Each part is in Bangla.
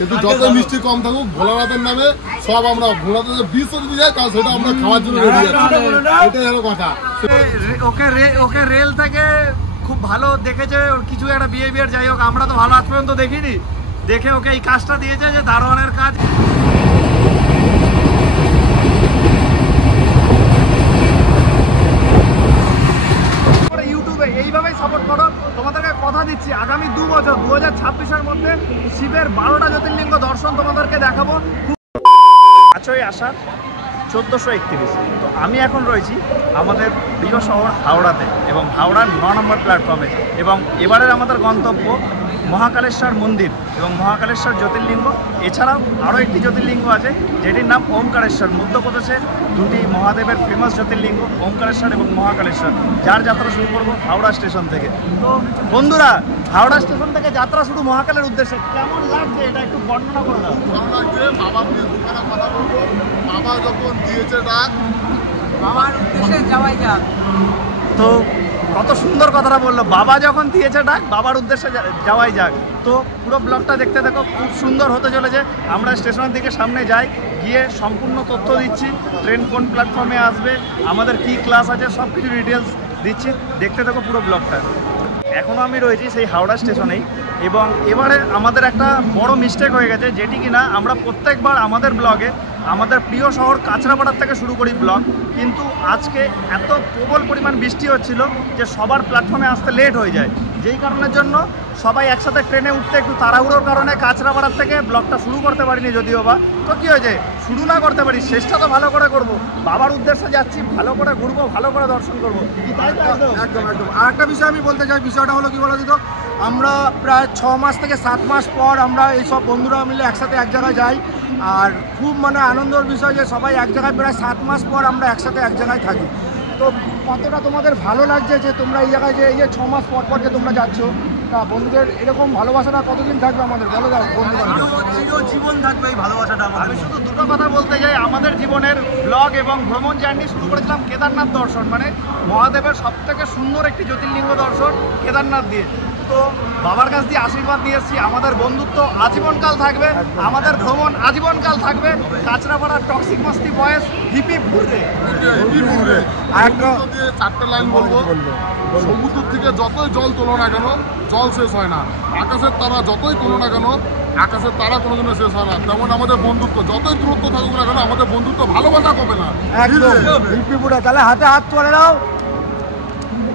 কিন্তু যত মিষ্টি কম থাকুক ভোলানাথের নামে সব আমরা ভোলানাথের বিষ যদি যায় তাহলে সেটা আমরা খাওয়ার জন্য রেডি আছি, এটাই হলো কথা। ওকে রেল থেকে খুব ভালো দেখেছে, ওর কিছু একটা বিহেভিয়ার, যাই হোক আমরা তো ভালো আজ পর্যন্ত দেখিনি, দেখে ওকে এই কাজটা দিয়েছে যে দারোয়ানের কাজ। ইউটিউবে এইভাবেই সাপোর্ট করো, তোমাদেরকে কথা দিচ্ছি আগামী 2 বছর 2026-এর মধ্যে শিবের 12টা জ্যোতির্লিঙ্গ দর্শন তোমাদেরকে দেখাবো। 5ই আষাঢ় 1431। তো আমি এখন রয়েছি আমাদের প্রিয় শহর হাওড়াতে এবং হাওড়ার 9 নম্বর প্ল্যাটফর্মে, এবং এবারের আমাদের গন্তব্য মহাকালেশ্বর মন্দির এবং মহাকালেশ্বর জ্যোতির্লিঙ্গ। এছাড়াও আরও একটি জ্যোতির্লিঙ্গ আছে যেটির নাম ওমকারেশ্বর, মধ্যপ্রদেশে দুটি মহাদেবের ফেমাস জ্যোতির্লিঙ্গ ওমকারেশ্বর এবং মহাকালেশ্বর, যার যাত্রা শুরু করবো হাওড়া স্টেশন থেকে। তো বন্ধুরা, হাওড়া স্টেশন থেকে যাত্রা শুরু মহাকালের উদ্দেশ্যে, কেমন লাগছে এটা একটু বর্ণনা করে দাও। ভালো লাগছে, বাবা দুখানা কথা বলবো। বাবা যখন দিয়েছে ডাক, বাবার উদ্দেশ্যে যাওয়াই যাক। তো কত সুন্দর কথাটা বললো, বাবা যখন দিয়েছে ডাক বাবার উদ্দেশ্যে যাওয়াই যাক। তো পুরো ব্লগটা দেখতে দেখো, খুব সুন্দর হতে চলেছে। আমরা স্টেশনের দিকে সামনে যাই, গিয়ে সম্পূর্ণ তথ্য দিচ্ছি, ট্রেন কোন প্ল্যাটফর্মে আসবে, আমাদের কি ক্লাস আছে, সব কিছু ডিটেলস দিচ্ছি, দেখতে দেখো পুরো ব্লগটা। এখনও আমি রয়েছি সেই হাওড়া স্টেশনেই, এবং এবারে আমাদের একটা বড় মিস্টেক হয়ে গেছে, যেটি কিনা আমরা প্রত্যেকবার আমাদের ব্লগে আমাদের প্রিয় শহর কাঁচরাপাড়ার থেকে শুরু করি ব্লগ, কিন্তু আজকে এত প্রবল পরিমাণ বৃষ্টি হচ্ছিল যে সবার প্ল্যাটফর্মে আসতে লেট হয়ে যায়, যেই কারণের জন্য সবাই একসাথে ট্রেনে উঠতে একটু তাড়াহুড়োর কারণে কাঁচরাপাড়ার থেকে ব্লগটা শুরু করতে পারিনি যদিও বা। তো কী হয়েছে, শুরু না করতে পারি, শেষটা তো ভালো করে করব, বাবার উদ্দেশ্যে যাচ্ছি, ভালো করে ঘুরবো, ভালো করে দর্শন করবো। একদম একদম। আর একটা বিষয় আমি বলতে চাই, বিষয়টা হলো কি বলো তো, আমরা প্রায় 6 মাস থেকে 7 মাস পর আমরা এইসব বন্ধুরা মিলে একসাথে এক জায়গায় যাই, আর খুব মানে আনন্দের বিষয় যে সবাই এক জায়গায় প্রায় 7 মাস পর আমরা একসাথে এক জায়গায় থাকি। তো কতটা তোমাদের ভালো লাগছে যে তোমরা এই জায়গায় যে এই যে 6 মাস পর পর যে তোমরা যাচ্ছ, তা বন্ধুদের এরকম ভালোবাসাটা কতদিন থাকবে আমাদের, বলো দাও বন্ধু? জীবন থাকবে এই ভালোবাসাটা। আমি শুধু দুটো কথা বলতে চাই, আমাদের জীবনের ব্লগ এবং ভ্রমণ জার্নি শুরু করেছিলাম কেদারনাথ দর্শন, মানে মহাদেবের সবথেকে সুন্দর একটি জ্যোতির্লিঙ্গ দর্শন কেদারনাথ দিয়ে। তো বাবার কাছ দিয়ে আশীর্বাদ নিয়ে এসেছি, আমাদের বন্ধুত্ব আজীবনকাল থাকবে, আমাদের ভ্রমণ আজীবনকাল থাকবে। কাঁচরাপাড়ার টক্সিক মাস্তি বয়েস হিপি ঘুরবে। আর একটা 4টে লাইন বলবো। সমুদ্র থেকে যতই জল তোলো না কেন, জল শেষ হয় না। আকাশের তারা যতই তোলো না কেন, আকাশের তারা কোনোদিনও শেষ হয় না। তেমন আমাদের বন্ধুত্ব যতই দূরত্ব থাকুক না কেন, আমাদের বন্ধুত্ব ভালোবাসা কমে না। তাহলে হাতে হাত তুলে দাও,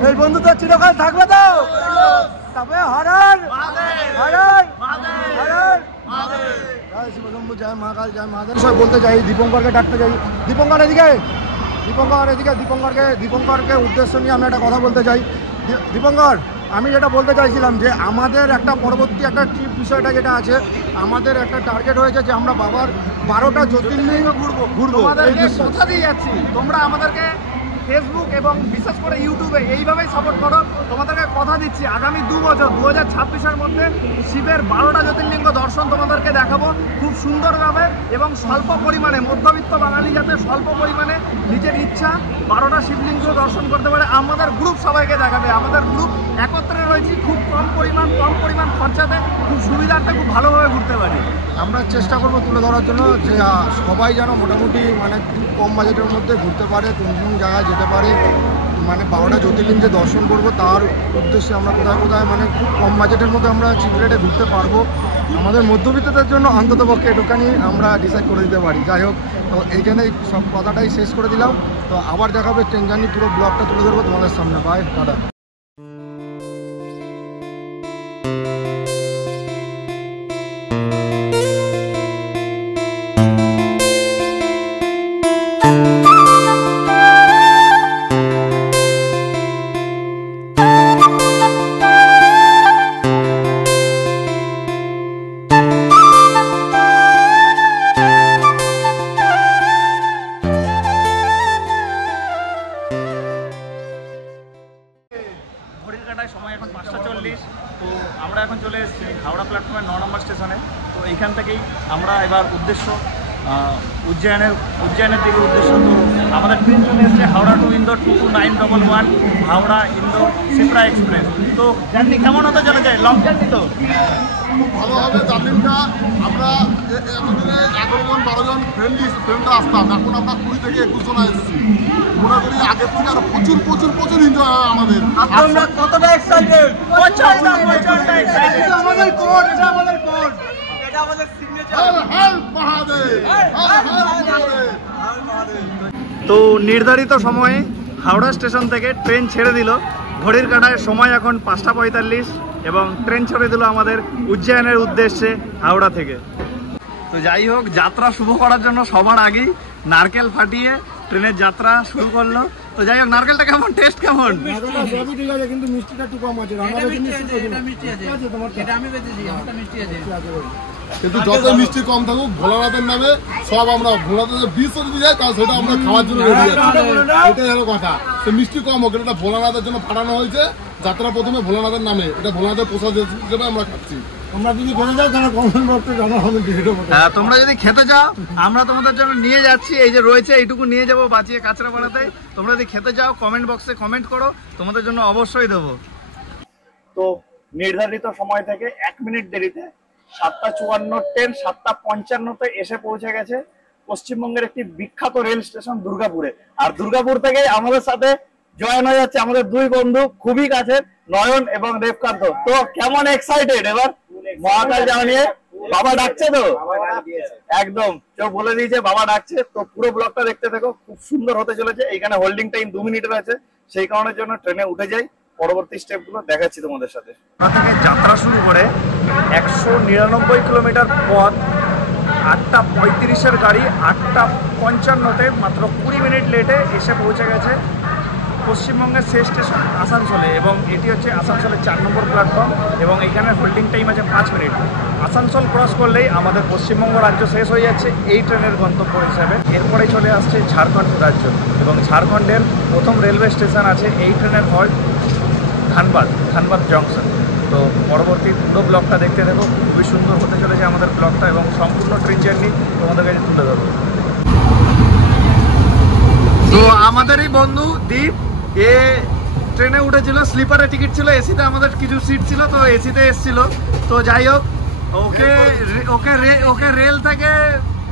এই বন্ধুত্ব চিরকাল থাকবে তো। তবে হরর হরর হরর জয় শিবশম্ভু, জয় মহাকাল, জয় মহাদেব। সব বলতে চাই, দীপঙ্করকে ডাকতে চাই। দীপঙ্কর এদিকে, দীপঙ্করকে উদ্দেশ্য নিয়ে আমি একটা কথা বলতে চাই। দীপঙ্কর, আমি যেটা বলতে চাইছিলাম যে আমাদের একটা পরবর্তী একটা ট্রিপ বিষয়টা যেটা আছে, আমাদের একটা টার্গেট হয়েছে যে আমরা বাবার 12টা জ্যোতির্লিঙ্গ ঘুরবো। কথা দিয়ে যাচ্ছি, তোমরা আমাদেরকে ফেসবুক এবং বিশেষ করে ইউটিউবে এইভাবেই সাপোর্ট করো। তোমাদেরকে কথা দিচ্ছি আগামী 2 বছর 2026-এর মধ্যে শিবের 12টা জ্যোতির্লিঙ্গ দর্শন তোমাদেরকে দেখাবো খুব সুন্দরভাবে, এবং স্বল্প পরিমাণে, মধ্যবিত্ত বাঙালি যাতে স্বল্প পরিমাণে নিজের ইচ্ছা 12টা শিবলিঙ্গ দর্শন করতে পারে। আমাদের গ্রুপ সবাইকে দেখাবে, আমাদের গ্রুপ একত্রে রয়েছি, খুব কম পরিমাণ খরচাতে খুব সুবিধার্থে খুব ভালোভাবে ঘুরতে পারি। আমরা চেষ্টা করবো তুলে ধরার জন্য যে সবাই যেন মোটামুটি মানে খুব কম বাজেটের মধ্যে ঘুরতে পারে, কোন কোন জায়গায় যেতে পারে, মানে 12টা জ্যোতির্লিঙ্গ যে দর্শন করবো তার উদ্দেশ্যে আমরা কোথায় কোথায় মানে খুব কম বাজেটের মধ্যে আমরা চিপ রেটে ঘুরতে পারবো। আমাদের মধ্যবিত্তদের জন্য অন্ততপক্ষে একটুখানি আমরা ডিসাইড করে দিতে পারি। যাই হোক, তো এইখানেই সব কথাটাই শেষ করে দিলাম। তো আবার দেখাবে ট্রেন জার্নি, পুরো ব্লগটা তুলে ধরবো তোমাদের সামনে। Bye, tata. সময় এখন 5:40। তো আমরা এখন চলে এসেছি হাওড়া প্ল্যাটফর্মের 9 নম্বর স্টেশনে। তো এইখান থেকেই আমরা এবার উদ্দেশ্য উজ্জয়নের দিকে উদ্দেশ্য। তো আমাদের ট্রেন চলে এসছে হাওড়া টু ইন্দোর 22911 হাওড়া ইন্দোর সিপ্রা এক্সপ্রেস। তো জার্নি কেমন হতে চলে যায়? লং জার্নি তো খুব ভালো হবে জার্নিটা। আমরা এতদিনে 11-12 জন ফ্রেন্ডরা আসতাম, এখন আমরা 20 থেকে 21 জন এসেছি। মনে করি আগের থেকে আর প্রচুর প্রচুর প্রচুর এনজয় হয় আমাদের। আমরা কতটা এক্সাইটেড! প্রচন্ড এক্সাইটেড! এটা আমাদের কোড, এটা আমাদের কোড, এটা আমাদের সিগনেচার। হর হর মহাদেব, হর হর মহাদেব। তো নির্ধারিত সময়ে হাওড়া স্টেশন থেকে ট্রেন ছেড়ে দিল। ঘড়ির কাঁটায় সময় এখন 5:45 এবং ট্রেন ছেড়ে দিল আমাদের উজ্জয়নের উদ্দেশ্যে হাওড়া থেকে। তো যাই হোক, যাত্রা শুভ করার জন্য সবার আগেই নারকেল ফাটিয়ে ট্রেনের যাত্রা শুরু করলো। তো যাই হোক, নারকেলটা কেমন, টেস্ট কেমন? সবই ঠিক আছে, কিন্তু মিষ্টিটা একটু কম আছে। কিন্তু যত মিষ্টি কম থাকুক ভোলানাথের নামে সব আমরা ভোলানাথের বিষ যদি যায় তাহলে সেটা আমরা খাওয়ার জন্য রেডি আছি। এটাই হলো কথা, সে মিষ্টি কম হোক, এটা ভোলানাথের জন্য ফাটানো হয়েছে যাত্রা প্রথমে ভোলানাথের নামে। এটা ভোলানাথের প্রসাদ হিসেবে আমরা খাচ্ছি। তোমরা যদি খেতে যাও তাহলে কমেন্ট বক্সে জানাও, আমি দিয়ে দেবো। হ্যাঁ, তোমরা যদি খেতে যাও আমরা তোমাদের জন্য নিয়ে যাচ্ছি। এই যে রয়েছে এইটুকু নিয়ে যাবো বাঁচিয়ে কাঁচরাপাড়াতে। তোমরা যদি খেতে যাও কমেন্ট বক্সে কমেন্ট করো, তোমাদের জন্য অবশ্যই দেবো। তো নির্ধারিত সময় থেকে 1 মিনিট দেরিতে 7:54 ট্রেন 7:55 এসে পৌঁছে গেছে পশ্চিমবঙ্গের একটি বিখ্যাত রেল স্টেশন দুর্গাপুরে। আর দুর্গাপুর থেকে আমাদের সাথে জয়েন হয়ে যাচ্ছে আমাদের দুই বন্ধু খুবই কাছের, নয়ন এবং দেবকান্ত। তো কেমন এক্সাইটেড এবার মহাকাল যাওয়া নিয়ে? বাবা ডাকছে তো একদম, কেউ বলে দিয়েছে বাবা ডাকছে। তো পুরো ব্লগটা দেখতে থাকো, খুব সুন্দর হতে চলেছে। এইখানে হোল্ডিং টাইম 2 মিনিটের আছে, সেই কারণের জন্য ট্রেনে উঠে যাই। পরবর্তী স্টেপগুলো দেখাচ্ছি তোমাদের সাথে। থেকে যাত্রা শুরু করে 199 কিলোমিটার পথ, 8:35 গাড়ি 8:55 মাত্র 20 মিনিট লেটে এসে পৌঁছে গেছে পশ্চিমবঙ্গের শেষ স্টেশন আসানসোলে। এবং এটি হচ্ছে আসানসোলের 4 নম্বর প্ল্যাটফর্ম এবং এখানে হোল্ডিং টাইম আছে 5 মিনিট। আসানসোল ক্রস করলেই আমাদের পশ্চিমবঙ্গ রাজ্য শেষ হয়ে যাচ্ছে এই ট্রেনের গন্তব্য হিসাবে। এরপরেই চলে আসছে ঝাড়খণ্ড রাজ্য এবং ঝাড়খণ্ডের প্রথম রেলওয়ে স্টেশন আছে এই ট্রেনের হল্ট ধানবাদ জংশন। তো পরবর্তী পুরো ব্লগটা দেখতে দেবো, খুবই সুন্দর হতে চলেছে আমাদের ব্লগটা এবং সম্পূর্ণ ট্রেন জার্নি তোমাদের কাছে তুলে ধরবো। তো আমাদের এই বন্ধু দীপ এ ট্রেনে উঠেছিল, স্লিপারে টিকিট ছিল, এসিতে আমাদের কিছু সিট ছিল, তো এসিতে এসেছিল। তো যাই হোক, ওকে রেল থেকে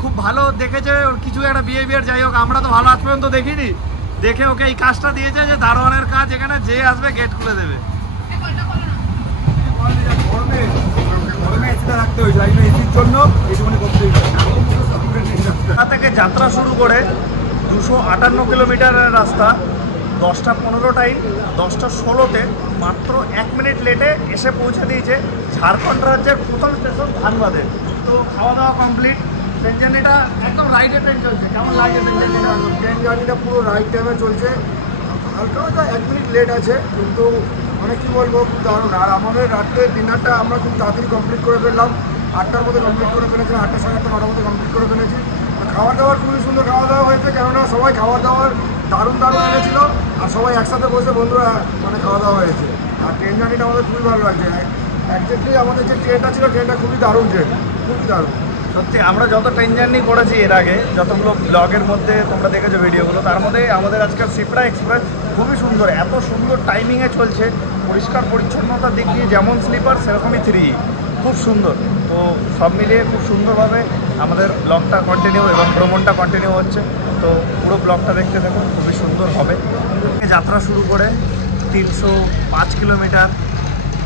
খুব ভালো দেখেছে, ওর কিছু একটা বিহেভিয়ার। যাই হোক, আমরা তো ভালো আজ পর্যন্ত দেখিনি, দেখে ওকে এই কাজটা দিয়েছে যে দারোয়ানের কাজ, এখানে যে আসবে গেট খুলে দেবে। থেকে যাত্রা শুরু করে 258 কিলোমিটারের রাস্তা 10:15 টাইম 10:16 মাত্র 1 মিনিট লেটে এসে পৌঁছে দিয়েছে ঝাড়খণ্ড রাজ্যের প্রথম স্টেশন ধানবাদে। তো খাওয়া দাওয়া কমপ্লিট, ট্রেন জার্নিটা একদম রাইটে ট্রেন চলছে। কেমন লাগছে ট্রেন জার্নিটা? ট্রেন জার্নিটা পুরো রাইট টাইমে চলছে, হালকা হয়তো 1 মিনিট লেট আছে, কিন্তু মানে কী বলবো, খুব দারুণ। আর আমাদের রাত্রে ডিনারটা আমরা খুব তাড়াতাড়ি কমপ্লিট করে ফেললাম, 8টার মধ্যে কমপ্লিট করে ফেলেছি, 8টা সাড়ে 8টা 9টার মধ্যে কমপ্লিট করে ফেলেছি। খাওয়া দাওয়ার খুবই সুন্দর খাওয়া দাওয়া হয়েছে, কেননা সবাই খাওয়া দাওয়ার দারুণ এনেছিল আর সবাই একসাথে বসে বন্ধুরা মানে খাওয়া দাওয়া হয়েছে। আর ট্রেন জার্নিটা আমাদের খুবই ভালো লাগছে। একজাক্টলি আমাদের যে ট্রেনটা ছিল, ট্রেনটা খুবই দারুণ ট্রেন, খুবই দারুণ। সত্যি আমরা যত ট্রেন জার্নি করেছি এর আগে, যতগুলো ব্লগের মধ্যে তোমরা দেখেছো ভিডিওগুলো, তার মধ্যে আমাদের আজকাল সিপ্রা এক্সপ্রেস খুবই সুন্দর, এত সুন্দর টাইমিংয়ে চলছে, পরিষ্কার পরিচ্ছন্নতার দিক দিয়ে যেমন স্লিপার সেরকমই 3 খুব সুন্দর। তো সব মিলিয়ে খুব সুন্দরভাবে আমাদের ব্লগটা কন্টিনিউ এবং ভ্রমণটা কন্টিনিউ হচ্ছে। তো পুরো ব্লগটা দেখতে দেখো, খুবই সুন্দর হবে। যাত্রা শুরু করে 305 কিলোমিটার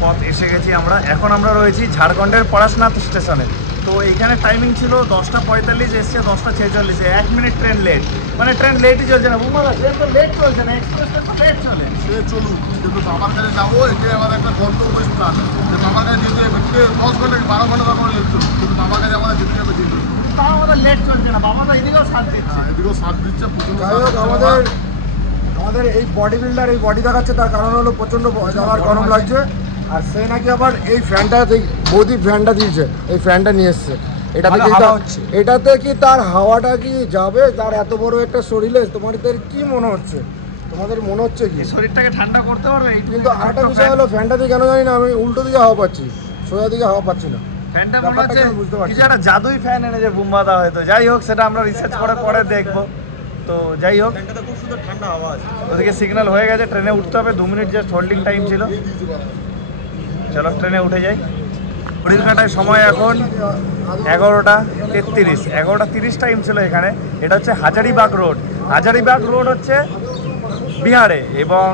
পথ এসে গেছি আমরা। এখন আমরা রয়েছি ঝাড়খণ্ডের পরাশনাথ স্টেশনে। তো এইখানে টাইমিং ছিল 10:45, এসছে 10:46, 1 মিনিট ট্রেন লেট। মানে ট্রেন লেটই চলছে না, বুঝতে ট্রেন তো লেট চলছে না, এক্সপ্রেস ট্রেন তো লেট চলে। সে চলুক, কিন্তু বাবার কাছে যাবো, এটাই আমার একটা গন্তব্য স্থান। যে বাবার কাছে যেতে হবে, 10 ঘন্টা 12 ঘন্টা তখন লেট চলছে, কিন্তু বাবার কাছে আমাদের যেতে হবে যেতে। তাও আমাদের লেট চলছে না, বাবা তো এদিকেও সাথ দিচ্ছে। এদিকেও সাথ দিচ্ছে। যাই হোক, আমাদের এই বডি বিল্ডার এই বডি দেখাচ্ছে, তার কারণ হলো প্রচণ্ড যাওয়ার গরম লাগছে। আর সে নাকি আবার এই ফ্যানটা, বৌদি ফ্যানটা দিয়েছে, এই ফ্যানটা নিয়ে এসছে। এটাতে কি তার হাওয়াটা কি যাবে তার এত বড় একটা শরীরে? তোমাদের কি মনে হচ্ছে? তোমাদের মনে হচ্ছে কি শরীরটাকে ঠান্ডা করতে পারবে? কিন্তু আরেকটা বিষয় হলো, ফ্যানটা দিয়ে কেন জানি না আমি উল্টো দিকে হাওয়া পাচ্ছি, সোজা দিকে হাওয়া পাচ্ছি না। ফ্যানটা মনে হচ্ছে কিছু একটা জাদুই ফ্যান এনেছে বুম্বাদা হয়তো। যাই হোক, সেটা আমরা রিসার্চ করে পরে দেখবো। তো যাই হোক, খুব সুন্দর ঠান্ডা আওয়াজ। ওদিকে সিগন্যাল হয়ে গেছে, ট্রেনে উঠতে হবে। 2 মিনিট জাস্ট হোল্ডিং টাইম ছিল। চলো ট্রেনে উঠে যাই। ঘড়ির কাঁটায় সময় এখন 11:33। 11:30 টাইম ছিল এখানে। এটা হচ্ছে হাজারিবাগ রোড। হাজারিবাগ রোড হচ্ছে বিহারে। এবং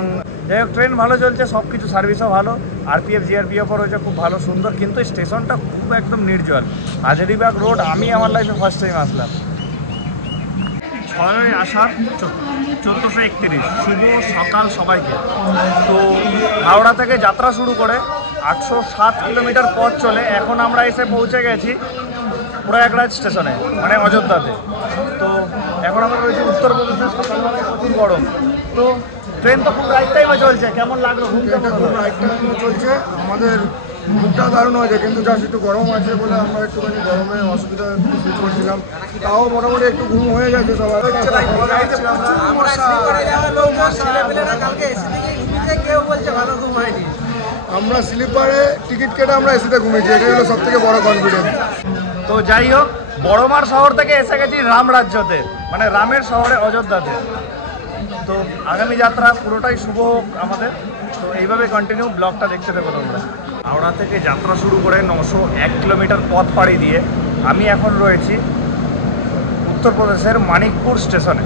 যাই হোক, ট্রেন ভালো চলছে, সব কিছু সার্ভিসও ভালো। আরপিএফ জিআরপিএফও রয়েছে, খুব ভালো সুন্দর। কিন্তু স্টেশনটা খুব একদম নির্জল। হাজারিবাগ রোড আমি আমার লাইফে ফার্স্ট টাইম আসলাম। 6ই আষাঢ় 1431। শুভ সকাল সবাইকে। তো হাওড়া থেকে যাত্রা শুরু করে 807 কিলোমিটার পথ চলে এখন আমরা এসে পৌঁছে গেছি প্রয়াগরাজ স্টেশনে, মানে অযোধ্যাতে। তো এখন আমরা রয়েছি উত্তরপ্রদেশের। সকালবেলায় প্রচুর গরম। তো ট্রেন তো খুব রাইট টাইমে চলছে। কেমন লাগলো? খুব রাইট টাইমে চলছে। আমাদের মুখটা দারুণ হয়েছে, কিন্তু জাস্ট একটু গরম আছে বলে আমরা একটুখানি গরমে অসুবিধা ফিল করছিলাম। তাও মোটামুটি একটু ঘুম হয়ে গেছে সবাই। আমরা স্লিপারে টিকিট কেটে আমরা এসিতে ঘুমিয়েছি, এটাই হলো সব থেকে বড় কনফিডেন্স। তো যাই হোক, বড়মার শহর থেকে এসে গেছি রামরাজ্যতে, মানে রামের শহরে অযোধ্যাতে। তো আগামী যাত্রা পুরোটাই শুভ হোক আমাদের। তো এইভাবে কন্টিনিউ ব্লগটা দেখতে থাকো তোমরা। হাওড়া থেকে যাত্রা শুরু করে 901 কিলোমিটার পথ পাড়ি দিয়ে আমি এখন রয়েছি উত্তরপ্রদেশের মানিকপুর স্টেশনে।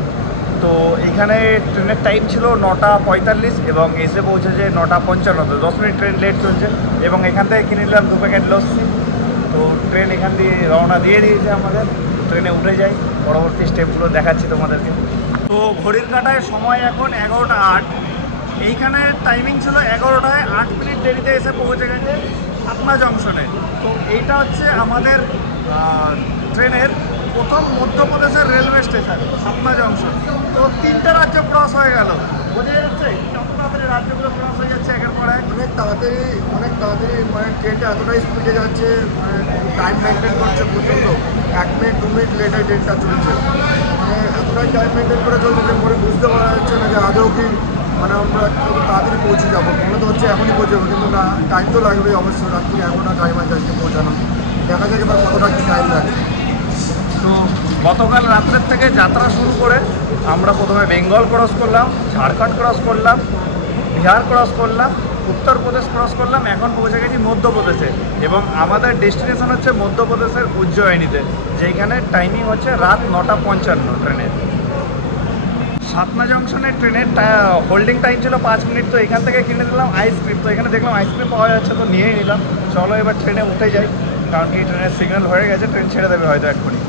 তো এখানে ট্রেনের টাইম ছিল 9:45 এবং এসে পৌঁছেছে 9:55। 10 মিনিট ট্রেন লেট চলছে। এবং এখান থেকে কিনে নিলাম 2 প্যাকেট লস্যি। তো ট্রেন এখান দিয়ে রওনা দিয়ে দিয়েছে আমাদের। ট্রেনে উঠে যাই, পরবর্তী স্টেপগুলো দেখাচ্ছি তোমাদেরকে। তো ঘড়ির কাঁটায় সময় এখন 11:08। এইখানে টাইমিং ছিল 11টায় 8 মিনিট দেরিতে এসে পৌঁছে গেছে সাতনা জংশনে। তো এইটা হচ্ছে আমাদের ট্রেনের প্রথম মধ্যপ্রদেশের রেলওয়ে স্টেশন, সাতনা জংশন। তো 3টে রাজ্য ক্রস হয়ে গেল। বোঝা যাচ্ছে কত তাড়াতাড়ি রাজ্যগুলো ক্রস হয়ে যাচ্ছে একের পর এক। অনেক তাড়াতাড়ি মানে ট্রেনটা এতটাই স্পিডে যাচ্ছে, মানে টাইম মেনটেন করছে প্রচণ্ড। 1 মিনিট 2 মিনিট লেটে ট্রেনটা চলছে, মানে এতটাই টাইম মেনটেন করে চলছে যে মনে বুঝতে পারা যাচ্ছে না যে আদৌ কি মানে আমরা কত তাড়াতাড়ি পৌঁছে যাবো। মনে তো হচ্ছে এখনই পৌঁছাবো, কিন্তু না, টাইম তো লাগবেই অবশ্যই। রাত্রি এখনও টাইম আছে আজকে পৌঁছানো। দেখা যাক এবার কতটা কি টাইম লাগে। তো গতকাল রাত্রের থেকে যাত্রা শুরু করে আমরা প্রথমে বেঙ্গল ক্রস করলাম, ঝাড়খণ্ড ক্রস করলাম, বিহার ক্রস করলাম, উত্তরপ্রদেশ ক্রস করলাম। এখন পৌঁছে গেছি মধ্যপ্রদেশে এবং আমাদের ডেস্টিনেশন হচ্ছে মধ্যপ্রদেশের উজ্জয়িনীতে, যেখানে টাইমিং হচ্ছে রাত 9:55 ট্রেনের। সাতনা জংশনের ট্রেনের হোল্ডিং টাইম ছিল 5 মিনিট। তো এখান থেকে কিনে নিলাম আইসক্রিম। তো এখানে দেখলাম আইসক্রিম পাওয়া যাচ্ছে, তো নিয়েই নিলাম। চলো এবার ট্রেনে উঠে যাই, কারণ কি ট্রেনের সিগন্যাল হয়ে গেছে, ট্রেন ছেড়ে দেবে হয়তো এক্ষুনি।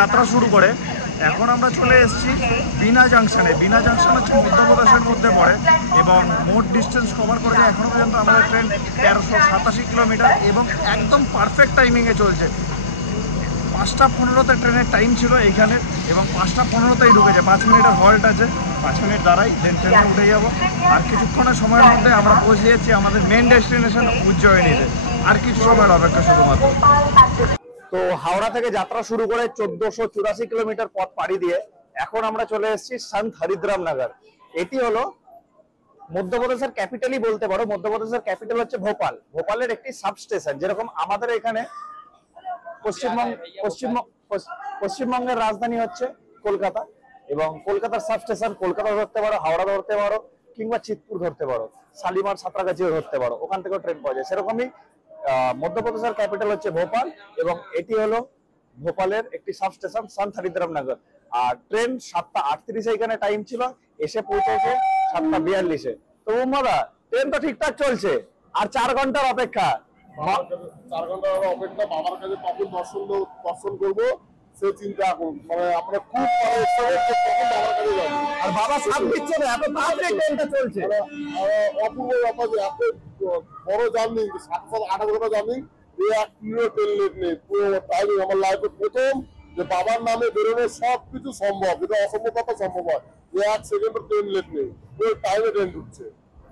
যাত্রা শুরু করে এখন আমরা চলে এসেছি বিনা জাংশনে। বিনা জাংশন হচ্ছে মধ্যপ্রদেশের মধ্যে পড়ে এবং মোট ডিস্টেন্স কভার করেছে এখনও পর্যন্ত আমাদের ট্রেন 1387 কিলোমিটার এবং একদম পারফেক্ট টাইমিংয়ে চলছে। 5:15তে ট্রেনের টাইম ছিল এইখানে এবং 5:15তেই ঢুকেছে। 5 মিনিটের হল্ট আছে, 5 মিনিট দাঁড়াই, দেন ট্রেনে উঠে যাবো। আর কিছুক্ষণের সময়ের মধ্যে আমরা পৌঁছে যাচ্ছি আমাদের মেন ডেস্টিনেশন উজ্জয়িনীতে। আর কিছু সময়ের অপেক্ষা শুধুমাত্র। তো হাওড়া থেকে যাত্রা শুরু করে 1484 কিলোমিটার পথ পাড়ি দিয়ে এখন আমরা চলে এসেছি সন্ত হরিদ্রাম নগর। এটি হলো মধ্যপ্রদেশের ক্যাপিটালই বলতে পারো। মধ্যপ্রদেশের ক্যাপিটাল হচ্ছে ভোপাল। ভোপালের একটি সাব স্টেশন, যেরকম আমাদের এখানে পশ্চিমবঙ্গের রাজধানী হচ্ছে কলকাতা এবং কলকাতার সাব স্টেশন কলকাতা ধরতে পারো, হাওড়া ধরতে পারো, কিংবা চিতপুর ধরতে পারো, শালিমার সাঁতরাগাছিও ধরতে পারো, ওখান থেকেও ট্রেন পাওয়া যায়। সেরকমই মধ্যপ্রদেশের ক্যাপিটাল হচ্ছে ভোপাল এবং এটি হলো ভোপালের একটি সাব স্টেশন সন্ত হরিদ্রাম নগর। আর ট্রেন 7:38 এখানে টাইম ছিল, এসে পৌঁছেছে 7:42। তো উম্মাদা ট্রেন তো ঠিকঠাক চলছে, আর 4 ঘন্টার অপেক্ষা। 4 ঘন্টার অপেক্ষা। বাবার কাছে ঠাকুর দর্শন করবো, সে চিন্তা এখন মানে আমরা খুব কখন বাবার কাছে যাবো। আর বাবা সাথ দিচ্ছে না, এত তাড়াতাড়ি ট্রেনটা চলছে। অপূর্ব ব্যাপার যে এত বড় জার্নি, 7-8 ঘন্টা জার্নি, এই 1 মিনিট ট্রেন লেট নেই। পুরো টাইমিং আমার লাইফে প্রথম যে বাবার নামে বেরোনো সবকিছু সম্ভব, যেটা অসম্ভব কথা সম্ভব হয়। 1 সেকেন্ডও ট্রেন লেট নেই, পুরো টাইমে ট্রেন ঢুকছে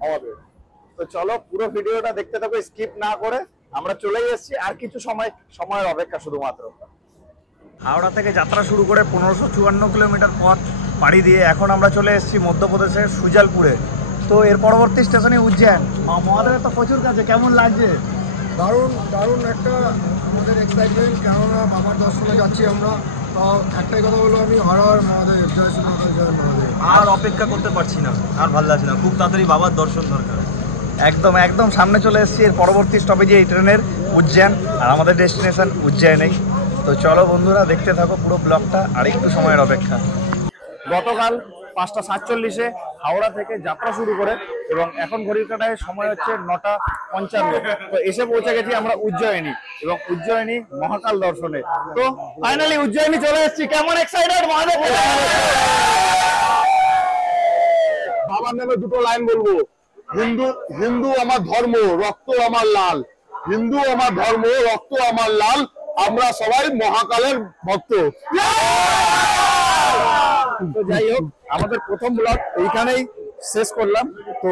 আমাদের। তো চলো পুরো ভিডিওটা দেখতে থাকো স্কিপ না করে। আমরা চলে এসেছি, আর কিছু সময়ের অপেক্ষা শুধুমাত্র। হাওড়া থেকে যাত্রা শুরু করে 1554 কিলোমিটার পথ পাড়ি দিয়ে এখন আমরা চলে এসেছি মধ্যপ্রদেশের সুজালপুরে। তো এর পরবর্তী স্টেশনে উজ্জয়ন। মহাদেবের তো প্রচুর কাছে, কেমন লাগছে? দারুণ দারুণ একটা আমাদের এক্সাইটমেন্ট, কেননা বাবার দর্শনে যাচ্ছি আমরা। তো একটাই কথা বলবো আমি, হর হর মহাদেব, জয় শ্রী মহাদেব, জয় মহাদেব। আর অপেক্ষা করতে পারছি না, আর ভালো লাগছে না, খুব তাড়াতাড়ি বাবার দর্শন দরকার। একদম একদম সামনে চলে এসেছি। এর পরবর্তী স্টপেজে এই ট্রেনের উজ্জয়ন, আর আমাদের ডেস্টিনেশন উজ্জয়নেই। তো চলো বন্ধুরা দেখতে থাকো পুরো ব্লগটা, আর একটু সময়ের অপেক্ষা। গতকাল 5:47-এ হাওড়া থেকে যাত্রা শুরু করে এবং এখন ঘড়ির কাঁটায় সময় হচ্ছে 9:55। তো এসে পৌঁছে গেছি আমরা উজ্জয়িনী, এবং উজ্জয়িনী মহাকাল দর্শনে। তো ফাইনালি উজ্জয়িনী চলে এসেছি। কেমন এক্সাইটেড মহাদেব? বাবার নামে দুটো লাইন বলবো, হিন্দু আমার ধর্ম, রক্ত আমার লাল। হিন্দু আমার ধর্ম, রক্ত আমার লাল, আমরা সবাই মহাকালের ভক্ত। তো যাই হোক, আমাদের প্রথম ব্লগ এইখানেই শেষ করলাম। তো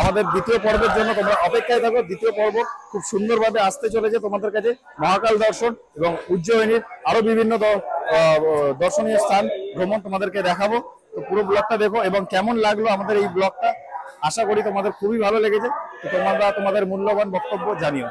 আমাদের দ্বিতীয় পর্বের জন্য তোমরা অপেক্ষায় থাকো। দ্বিতীয় পর্ব খুব সুন্দরভাবে আসতে চলেছে তোমাদের কাছে। মহাকাল দর্শন এবং উজ্জয়িনীর আরো বিভিন্ন দর্শনীয় স্থান ভ্রমণ তোমাদেরকে দেখাবো। তো পুরো ব্লগটা দেখো, এবং কেমন লাগলো আমাদের এই ব্লগটা, আশা করি তোমাদের খুবই ভালো লেগেছে। তো তোমরা তোমাদের মূল্যবান বক্তব্য জানিও।